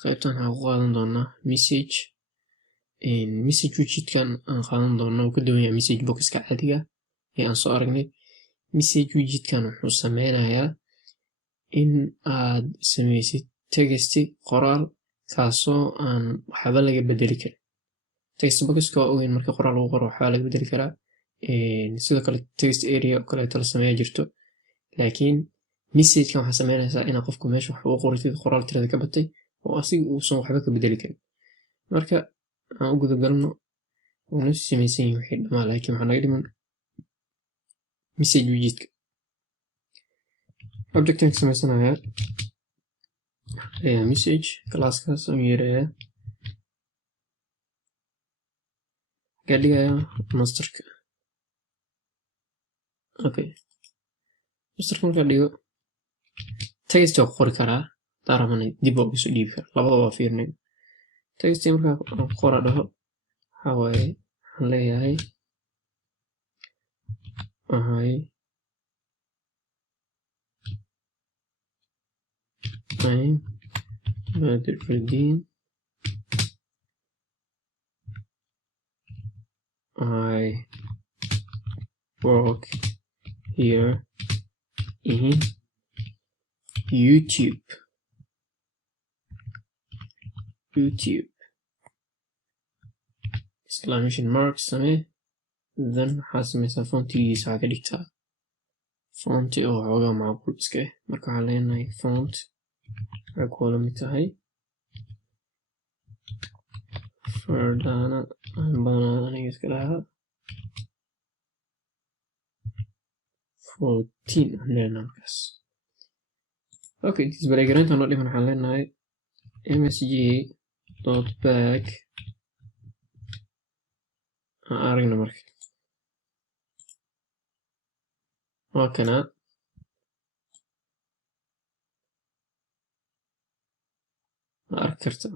qaybtan waxaan ku qaadan doonaa message widgetkan aan qaadan doono uu ka duwan yahay message boxka caadiga ee aan soo aragnay. Message widgetkan wuxuu sameynayaa in aad sameysid text qoraal kaasoo aan waxba laga bedeli karin. Text boxka waa ogeyn marka qoraal lagu qoro waxba laga bedeli karaa, sidoo kale text area oo kaleeto la sameeyaa jirto, laakiin messagekan waxaa sameynaysaa inaad qofku meesha wax ugu qoritid qoraal tirada ka batay oo asiga uusan waxba ka bedeli karin. Marka aan u gudagalno wuuna sameysan yahay wixii dhamaa, laakiin waxaa naga dhiman message widgetka. Objectan ka sameysanayaa message classkaas aan yeerayaa ka dhigayaa masterka. Okay, masterka markaa dhigo text waa ku qori karaa, daaramana dib waa ugu soo dhiibi karaa, labadaba waa fiirnay. Text markaa aan qora dhaho waxaa waaye waxaan leeyahay I'm Badruddin. I work here in YouTube. Exclamation mark samee, then waxaa sameysaa fontigiisa waxaa ka dhigtaa fonti oo xoogaa macquul iska ah. Marka waxaan leenahay font waxay ku wada mid tahay fardana badan aniga iska dhahaa 14 aan leenahay markaas. Okay, display garaynta noo dhiman waxaan leenahay msg.back aan aragna marka waa kana ma arki karta.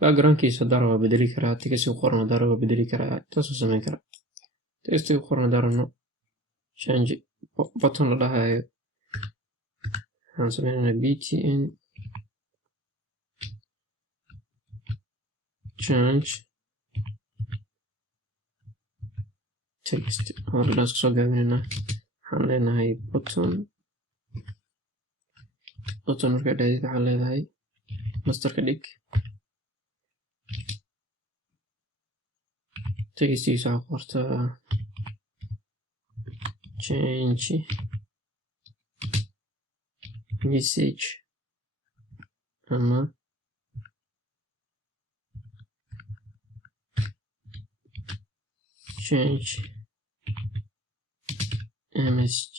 backgroundkiisa haddaan rabo waa bedeli karaa, text qoran haddaan rabo waa bedeli karaa, taasoo sameyn karaa. text qoran haddaan rabno change button la dhahayo waxaan sameynaynaa btn change text hordaas kusoo gaabinaynaa. waxaan leenahay button markaa dhahdid waxaan leedahay masterka dhig, textiisa waxaa qortaa change message ama change msg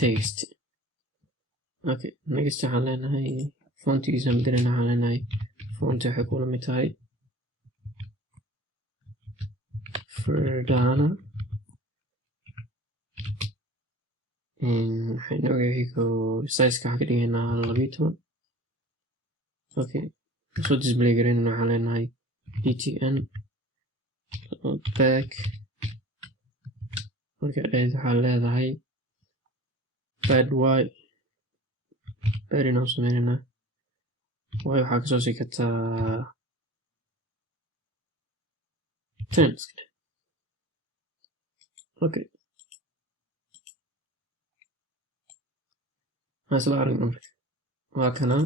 text. Okay, next waxaan leenahay fontigiisa bedelana, waxaan leenahay fonti waxay kula mid tahay fardana waxaynu ogahay sizeka waxaan ka dhigaynaa 12. Okay, soo display garaynana waxaan leenahay btn back marka dheed waxaan leedahay bad inaan sameynayna waayo waxaa kasoo sii kartaa 10. Okay, isla aragna marka waa kana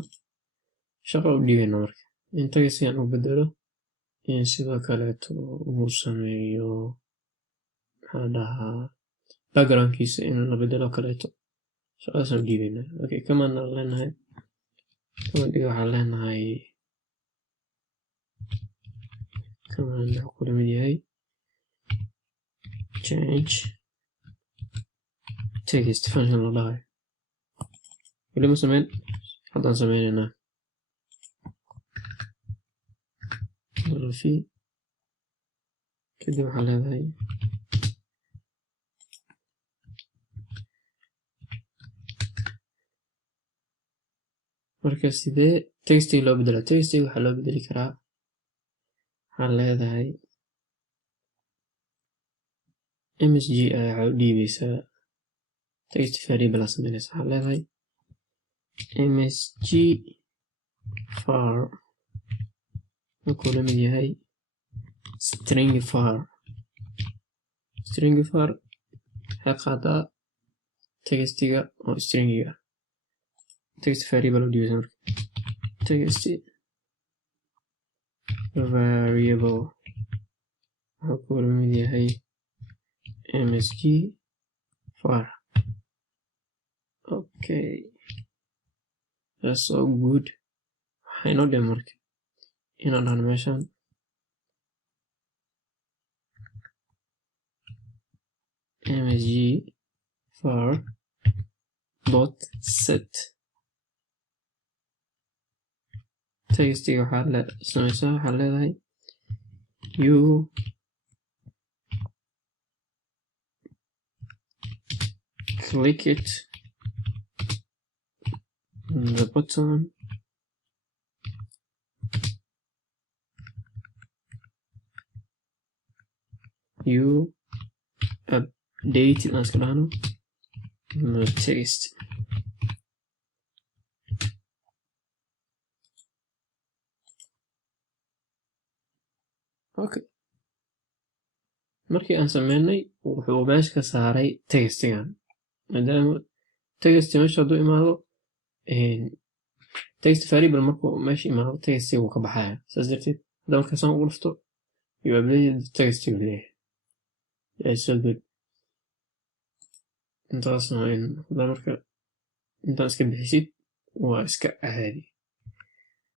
shaqo u dhigayna marka intaga si aan u bedelo in sidoo kaleeto uu sameeyo maxaa dhahaa backgroundkiisa in la bedelo kaleeto shaqadaasaan u dhiibayna. Okay, kamaan leenahay kamandiga waxaan leenahay kamaan wuxuu kula mid yahay change text function la dhahayo. weli ma sameyn, haddaan sameynaynaa kadib waxaan leedahay marka sidee textiga loo bedela. Textiga waxaa loo bedeli karaa, waxaan leedahay msg waxaa u dhiibeysaa text variable aa sameynaysa. waxaan leedahay msg var wuxuu la mid yahay string var waxay qaadaa textiga oo stringiga text variable u dhiibeysa marka text variable wuxuu la mid yahay msg var. Okay, that's so good. waxay noo dhiman marka inaan dhahno meeshan msg var dot set textiga waxaad samaysaa waxaad leedahay you click it the button you update aan iska dhahno the text. Okay, markii aan sameynay wuxuu meesha ka saaray textigan maadaama text meesha hadduu imaado text variable markuu meesha imaado textiga wuu ka baxaya saas darteed hadda markaasaan ugu dhufto you updated the text you leeyahay. That's so good. intaasna hadda marka intaan iska bixisid waa iska caadi.